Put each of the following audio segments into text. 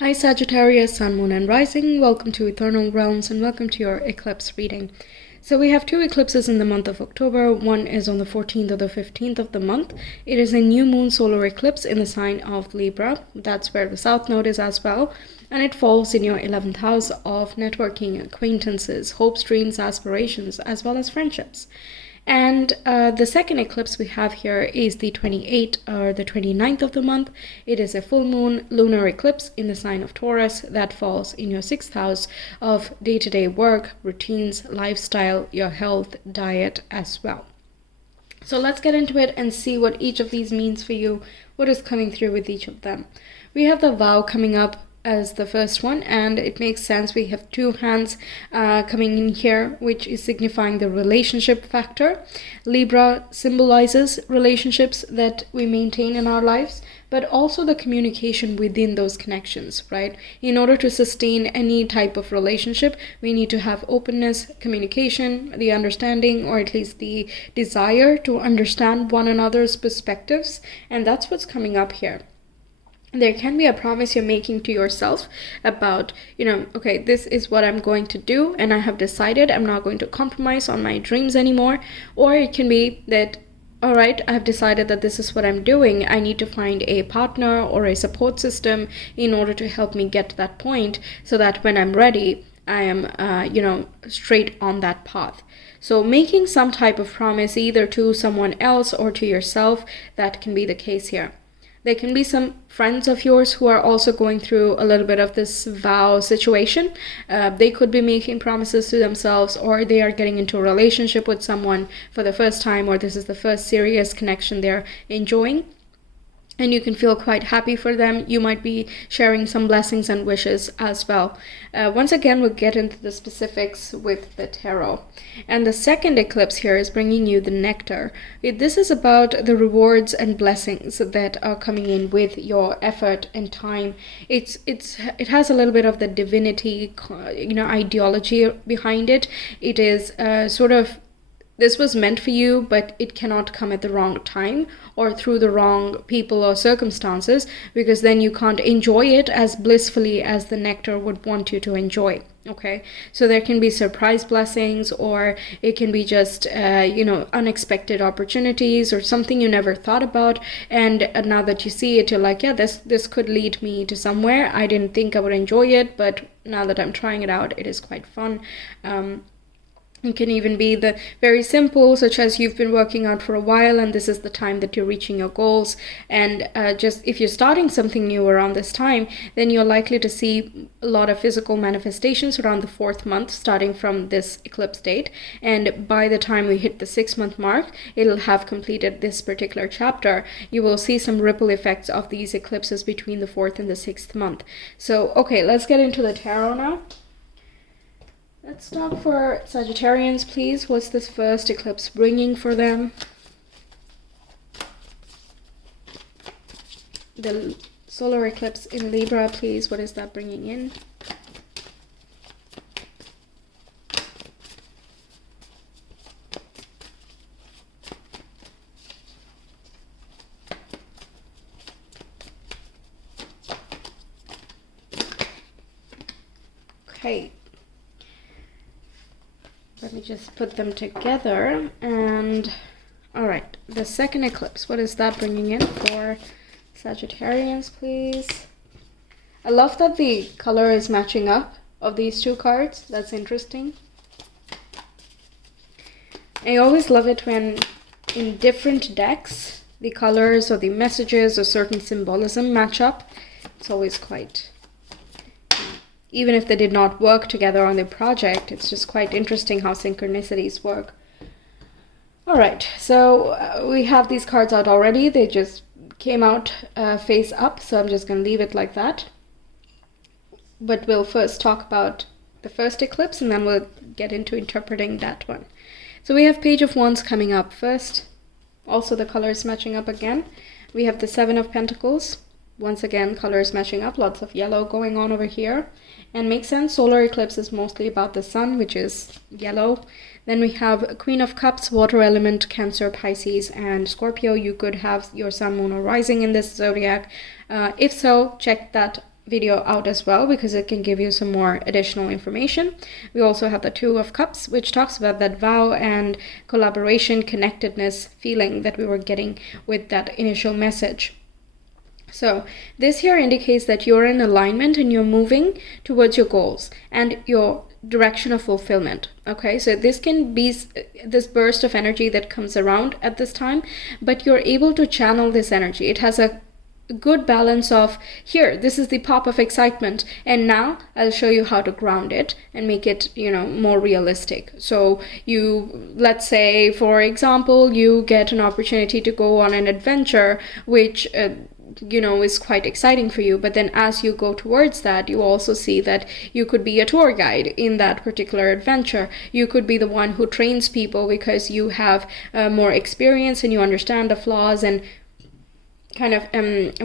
Hi Sagittarius, Sun, Moon and Rising. Welcome to Ethernal Realms and welcome to your eclipse reading. So we have two eclipses in the month of October. One is on the 14th or the 15th of the month. It is a new moon solar eclipse in the sign of Libra. That's where the south node is as well. And it falls in your 11th house of networking, acquaintances, hopes, dreams, aspirations, as well as friendships. And the second eclipse we have here is the 28th or the 29th of the month. It is a full moon lunar eclipse in the sign of Taurus that falls in your 6th house of day-to-day work, routines, lifestyle, your health, diet as well. So let's get into it and see what each of these means for you, what is coming through with each of them. We have the vow coming up as the first one, and it makes sense. We have two hands coming in here, which is signifying the relationship factor. Libra symbolizes relationships that we maintain in our lives, but also the communication within those connections, right? In order to sustain any type of relationship, we need to have openness, communication, the understanding, or at least the desire to understand one another's perspectives, and that's what's coming up here. There can be a promise you're making to yourself about, okay, this is what I'm going to do, and I have decided I'm not going to compromise on my dreams anymore. Or it can be that, all right, I've decided that this is what I'm doing. I need to find a partner or a support system in order to help me get to that point so that when I'm ready, I am, straight on that path. So making some type of promise either to someone else or to yourself, that can be the case here. There can be some friends of yours who are also going through a little bit of this vow situation. They could be making promises to themselves, or they are getting into a relationship with someone for the first time, or this is the first serious connection they're enjoying. And you can feel quite happy for them. You might be sharing some blessings and wishes as well. Once again, we'll get into the specifics with the tarot. And the second eclipse here is bringing you the nectar. This is about the rewards and blessings that are coming in with your effort and time. It has a little bit of the divinity, ideology behind it. It is sort of, this was meant for you, but it cannot come at the wrong time or through the wrong people or circumstances, because then you can't enjoy it as blissfully as the nectar would want you to enjoy. Okay, so there can be surprise blessings, or it can be just, unexpected opportunities or something you never thought about. And now that you see it, you're like, yeah, this could lead me to somewhere. I didn't think I would enjoy it, but now that I'm trying it out, it is quite fun. It can even be the very simple, such as you've been working out for a while and this is the time that you're reaching your goals. And just if you're starting something new around this time, then you're likely to see a lot of physical manifestations around the 4th month, starting from this eclipse date. And by the time we hit the 6-month mark, it'll have completed this particular chapter. You will see some ripple effects of these eclipses between the 4th and the 6th month. So, okay, let's get into the tarot now. Let's talk for Sagittarians, please. What's this first eclipse bringing for them? The solar eclipse in Libra, please. What is that bringing in? Okay. Let me just put them together. And all right, the second eclipse, what is that bringing in for Sagittarians, please? I love that the color is matching up of these two cards. That's interesting. I always love it when in different decks the colors or the messages or certain symbolism match up. It's always quite, even if they did not work together on the project, it's just quite interesting how synchronicities work. All right, so we have these cards out already. They just came out face up, so I'm just going to leave it like that. But we'll first talk about the first eclipse, and then we'll get into interpreting that one. So we have Page of Wands coming up first. Also the colors matching up again. We have the 7 of Pentacles. Once again, colors matching up, lots of yellow going on over here. And makes sense, solar eclipse is mostly about the sun, which is yellow. Then we have Queen of Cups, water element, Cancer, Pisces, and Scorpio. You could have your sun, moon, or rising in this zodiac. If so, check that video out as well, because it can give you some more additional information. We also have the Two of Cups, which talks about that vow and collaboration, connectedness feeling that we were getting with that initial message. So this here indicates that you're in alignment and you're moving towards your goals and your direction of fulfillment. Okay, so this can be this burst of energy that comes around at this time, but you're able to channel this energy. It has a good balance of, here, this is the pop of excitement, and now I'll show you how to ground it and make it, more realistic. So let's say, for example, you get an opportunity to go on an adventure, which is quite exciting for you, but then as you go towards that, you also see that you could be a tour guide in that particular adventure. You could be the one who trains people because you have more experience and you understand the flaws and kind of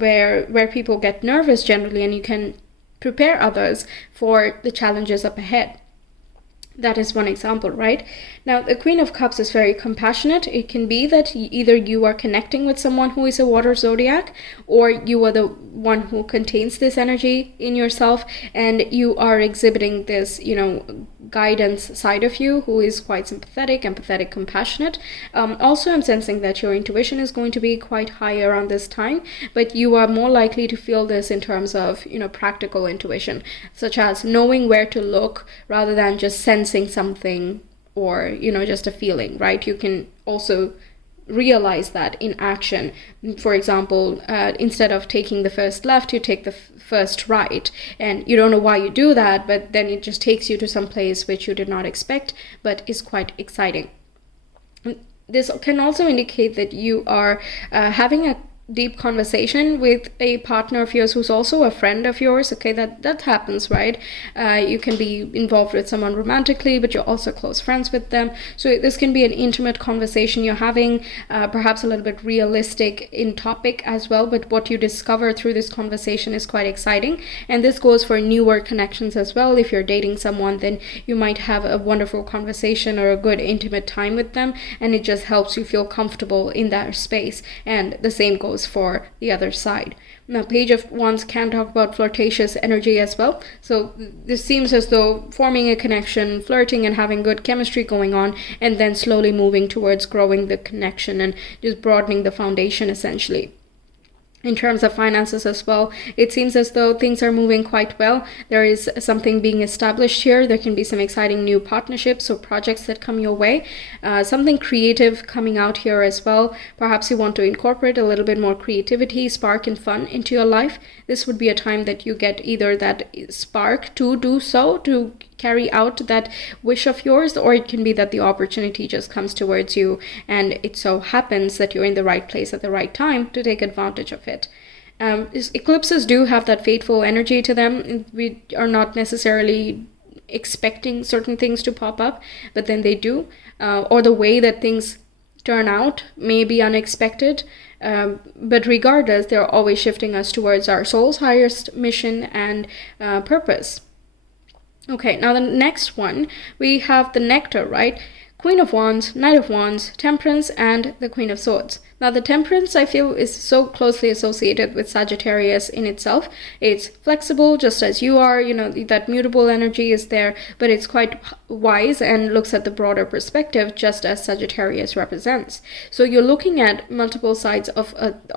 where people get nervous generally, and you can prepare others for the challenges up ahead. That is one example, right? Now, the Queen of Cups is very compassionate. It can be that either you are connecting with someone who is a water zodiac, or you are the one who contains this energy in yourself, and you are exhibiting this, guidance side of you, who is quite sympathetic, empathetic, compassionate. Also, I'm sensing that your intuition is going to be quite high around this time, but you are more likely to feel this in terms of, practical intuition, such as knowing where to look rather than just sensing something or, just a feeling, right? You can also realize that in action. For example, instead of taking the first left, you take the first right, and you don't know why you do that, but then it just takes you to some place which you did not expect, but is quite exciting. This can also indicate that you are having a deep conversation with a partner of yours who's also a friend of yours. Okay, that happens, right? You can be involved with someone romantically, but you're also close friends with them. So this can be an intimate conversation you're having, perhaps a little bit realistic in topic as well, but what you discover through this conversation is quite exciting. And this goes for newer connections as well. If you're dating someone, then you might have a wonderful conversation or a good intimate time with them, and it just helps you feel comfortable in that space. And the same goes for the other side. Now, Page of Wands can talk about flirtatious energy as well. So this seems as though forming a connection, flirting and having good chemistry going on, and then slowly moving towards growing the connection and just broadening the foundation essentially. In terms of finances as well, it seems as though things are moving quite well. There is something being established here. There can be some exciting new partnerships or projects that come your way. Something creative coming out here as well. Perhaps you want to incorporate a little bit more creativity, spark, and fun into your life. This would be a time that you get either that spark to do so, to carry out that wish of yours, or it can be that the opportunity just comes towards you and it so happens that you're in the right place at the right time to take advantage of it. Eclipses do have that fateful energy to them. We are not necessarily expecting certain things to pop up, but then they do, or the way that things turn out may be unexpected, but regardless, they're always shifting us towards our soul's highest mission and purpose. Okay, now the next one, we have the nectar, right? Queen of Wands, Knight of Wands, Temperance, and the Queen of Swords. Now, the Temperance, I feel, is so closely associated with Sagittarius in itself. It's flexible, just as you are, that mutable energy is there, but it's quite wise and looks at the broader perspective, just as Sagittarius represents. So you're looking at multiple sides of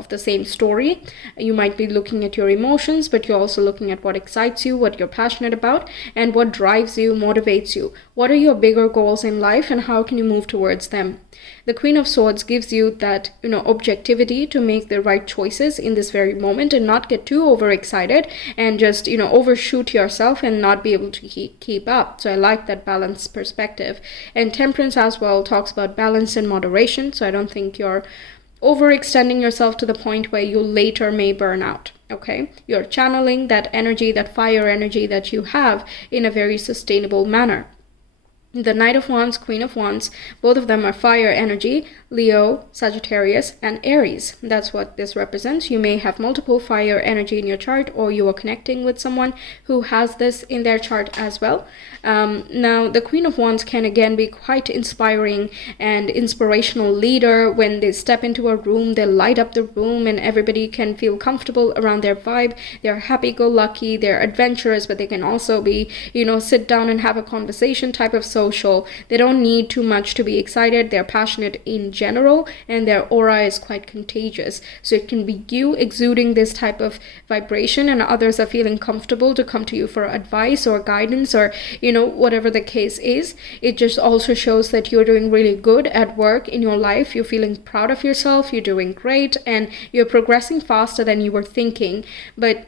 the same story. You might be looking at your emotions, but you're also looking at what excites you, what you're passionate about, and what drives you, motivates you. What are your bigger goals in life, and how can you move towards them? The Queen of Swords gives you that, objectivity to make the right choices in this very moment and not get too overexcited and just, overshoot yourself and not be able to keep up. So I like that balanced perspective. And Temperance as well talks about balance and moderation. So I don't think you're overextending yourself to the point where you later may burn out. Okay, you're channeling that energy, that fire energy that you have in a very sustainable manner. The Knight of Wands, Queen of Wands, both of them are fire energy, Leo, Sagittarius, and Aries. That's what this represents. You may have multiple fire energy in your chart, or you are connecting with someone who has this in their chart as well. Now, the Queen of Wands can again be quite inspiring and inspirational leader. When they step into a room, they light up the room and everybody can feel comfortable around their vibe. They're happy-go-lucky, they're adventurous, but they can also be, sit down and have a conversation type of social. They don't need too much to be excited. They're passionate in general, and their aura is quite contagious. So it can be you exuding this type of vibration, and others are feeling comfortable to come to you for advice or guidance, or whatever the case is. It just also shows that you're doing really good at work in your life. You're feeling proud of yourself, you're doing great, and you're progressing faster than you were thinking. But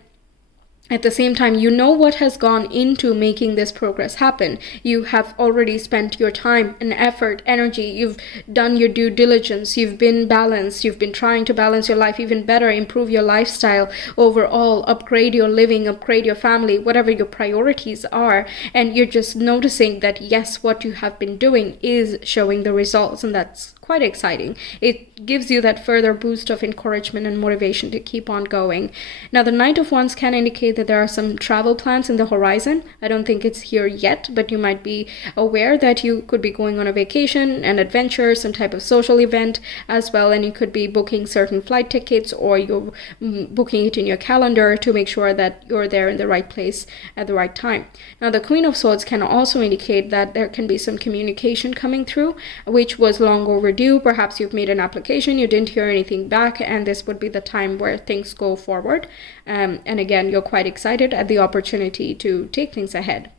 at the same time, you know what has gone into making this progress happen. You have already spent your time and effort, energy. You've done your due diligence. You've been balanced. You've been trying to balance your life even better, improve your lifestyle overall, upgrade your living, upgrade your family, whatever your priorities are. And you're just noticing that, yes, what you have been doing is showing the results, and that's quite exciting. It gives you that further boost of encouragement and motivation to keep on going. Now, the Knight of Wands can indicate that there are some travel plans in the horizon. I don't think it's here yet, but you might be aware that you could be going on a vacation, an adventure, some type of social event as well, and you could be booking certain flight tickets, or you're booking it in your calendar to make sure that you're there in the right place at the right time. Now, the Queen of Swords can also indicate that there can be some communication coming through, which was long overdue. Perhaps you've made an application, you didn't hear anything back, and this would be the time where things go forward. And again, you're quite excited at the opportunity to take things ahead.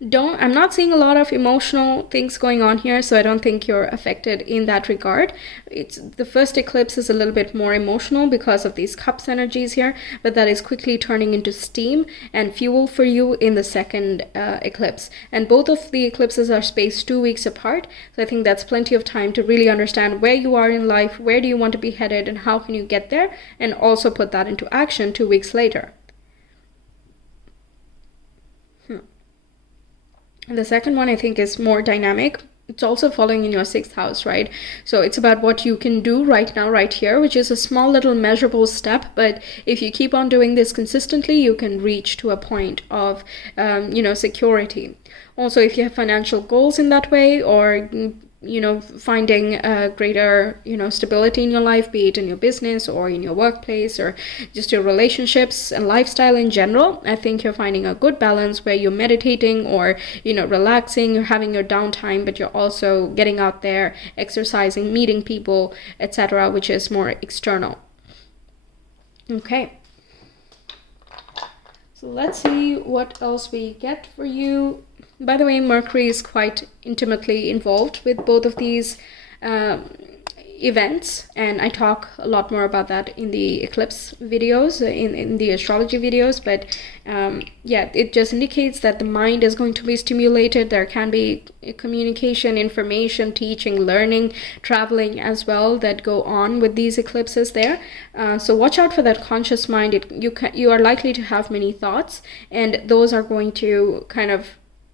I'm not seeing a lot of emotional things going on here, so I don't think you're affected in that regard. It's the first eclipse is a little bit more emotional because of these cups energies here, but that is quickly turning into steam and fuel for you in the second eclipse. And both of the eclipses are spaced 2 weeks apart, so I think that's plenty of time to really understand where you are in life, where do you want to be headed, and how can you get there, and also put that into action 2 weeks later. The second one I think is more dynamic. It's also falling in your 6th house, right? So it's about what you can do right now, right here, which is a small little measurable step. But if you keep on doing this consistently, you can reach to a point of, security. Also, if you have financial goals in that way, or finding greater, stability in your life, be it in your business or in your workplace or just your relationships and lifestyle in general, I think you're finding a good balance where you're meditating or, relaxing, you're having your downtime, but you're also getting out there, exercising, meeting people, etc., which is more external. Okay. So let's see what else we get for you. By the way, Mercury is quite intimately involved with both of these events, and I talk a lot more about that in the eclipse videos, in the astrology videos, but it just indicates that the mind is going to be stimulated. There can be communication, information, teaching, learning, traveling as well that go on with these eclipses there. So watch out for that conscious mind. You are likely to have many thoughts, and those are going to kind of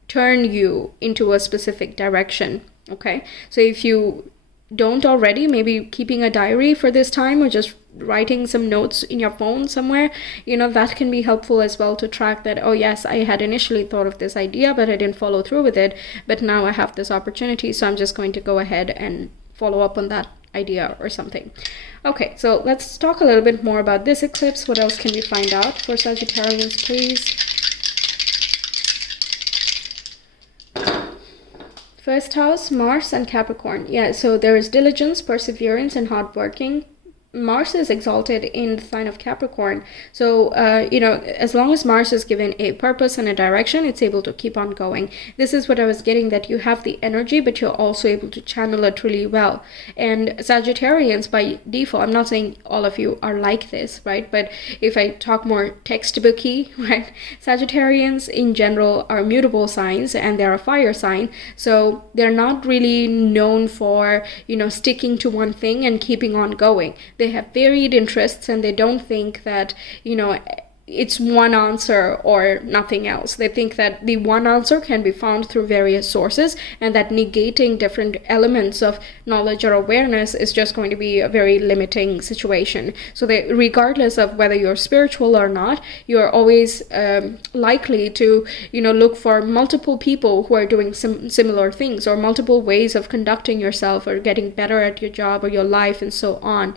turn you into a specific direction. Okay, so if you don't already, maybe keeping a diary for this time, or just writing some notes in your phone somewhere, that can be helpful as well to track that, oh yes, I had initially thought of this idea, but I didn't follow through with it, but now I have this opportunity, so I'm just going to go ahead and follow up on that idea or something. Okay, so let's talk a little bit more about this eclipse. What else can we find out for Sagittarius, please? First house, Mars and Capricorn. Yeah, so there is diligence, perseverance, and hard working. Mars is exalted in the sign of Capricorn. So, as long as Mars is given a purpose and a direction, it's able to keep on going. This is what I was getting, that you have the energy, but you're also able to channel it really well. And Sagittarians, by default, I'm not saying all of you are like this, right? But if I talk more textbooky, right? Sagittarians in general are mutable signs, and they're a fire sign. So they're not really known for, sticking to one thing and keeping on going. They have varied interests, and they don't think that, it's one answer or nothing else. They think that the one answer can be found through various sources, and that negating different elements of knowledge or awareness is just going to be a very limiting situation. So that regardless of whether you're spiritual or not, you're always likely to, look for multiple people who are doing similar things, or multiple ways of conducting yourself or getting better at your job or your life and so on.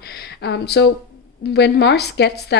So when Mars gets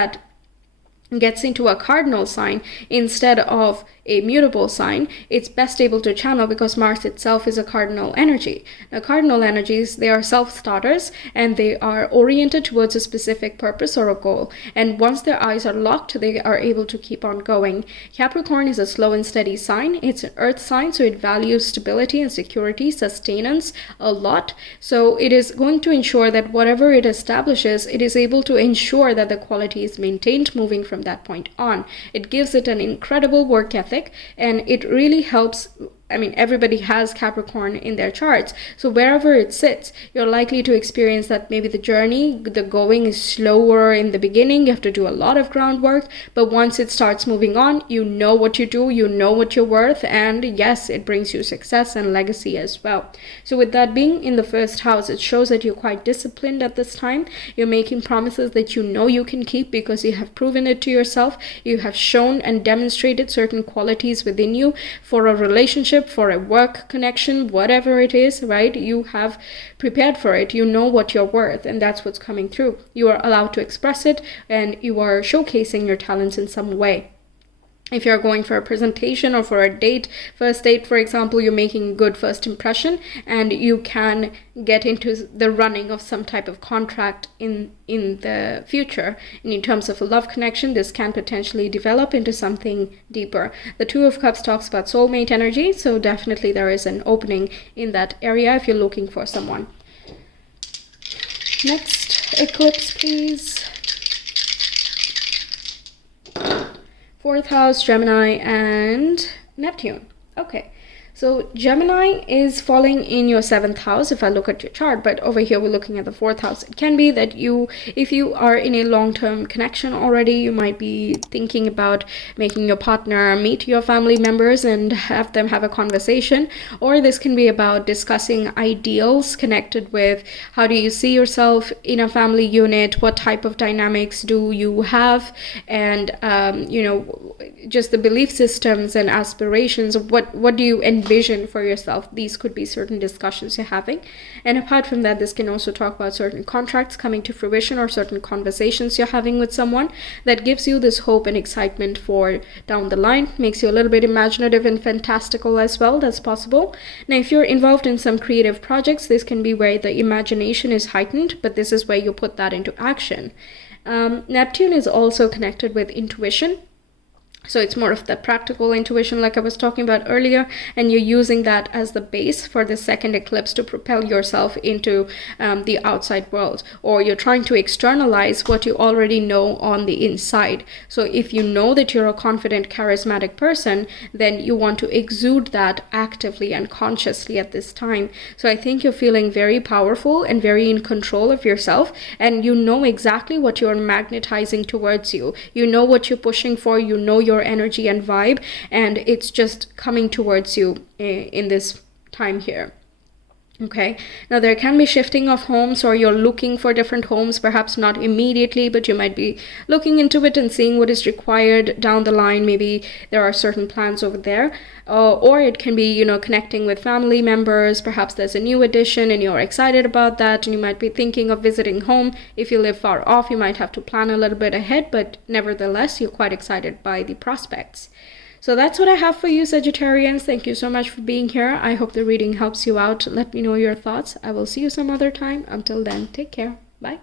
into a cardinal sign instead of a mutable sign, it's best able to channel, because Mars itself is a cardinal energy. Now, cardinal energies, they are self-starters, and they are oriented towards a specific purpose or a goal. And once their eyes are locked, they are able to keep on going. Capricorn is a slow and steady sign. It's an earth sign, so it values stability and security, sustenance a lot. So it is going to ensure that whatever it establishes, it is able to ensure that the quality is maintained moving from that point on. It gives it an incredible work ethic, and it really helps. Everybody has Capricorn in their charts, so wherever it sits, you're likely to experience that maybe the journey, the going is slower in the beginning. You have to do a lot of groundwork, but once it starts moving on, you know what you do, you know what you're worth, and yes, it brings you success and legacy as well. So with that being in the first house, it shows that you're quite disciplined at this time. You're making promises that you know you can keep because you have proven it to yourself. You have shown and demonstrated certain qualities within you for a relationship, for a work connection, whatever it is, right? You have prepared for it. You know what you're worth, and that's what's coming through. You are allowed to express it, and you are showcasing your talents in some way. If you're going for a presentation or for a date, first date, for example, you're making a good first impression, and you can get into the running of some type of contract in the future. And in terms of a love connection, this can potentially develop into something deeper. The Two of Cups talks about soulmate energy, so definitely there is an opening in that area if you're looking for someone. Next eclipse, please. Fourth house, Gemini and Neptune. Okay, so Gemini is falling in your 7th house if I look at your chart, but over here we're looking at the 4th house. It can be that if you are in a long-term connection already, you might be thinking about making your partner meet your family members and have them have a conversation, or this can be about discussing ideals connected with how do you see yourself in a family unit, what type of dynamics do you have, and just the belief systems and aspirations of what do you envision for yourself. These could be certain discussions you're having. And apart from that, this can also talk about certain contracts coming to fruition or certain conversations you're having with someone that gives you this hope and excitement for down the line. Makes you a little bit imaginative and fantastical as well. That's possible. Now, if you're involved in some creative projects, this can be where the imagination is heightened, but this is where you put that into action. Neptune is also connected with intuition. So it's more of the practical intuition like I was talking about earlier, and you're using that as the base for the second eclipse to propel yourself into the outside world, or you're trying to externalize what you already know on the inside. So if you know that you're a confident, charismatic person, then you want to exude that actively and consciously at this time. So I think you're feeling very powerful and very in control of yourself, and you know exactly what you're magnetizing towards you. You know what you're pushing for, you know your energy and vibe, and it's just coming towards you in this time here. Okay, now there can be shifting of homes, or you're looking for different homes, perhaps not immediately, but you might be looking into it and seeing what is required down the line. Maybe there are certain plans over there, or it can be, connecting with family members. Perhaps there's a new addition and you're excited about that, and you might be thinking of visiting home. If you live far off, you might have to plan a little bit ahead, but nevertheless, you're quite excited by the prospects. So that's what I have for you, Sagittarians. Thank you so much for being here. I hope the reading helps you out. Let me know your thoughts. I will see you some other time. Until then, take care. Bye.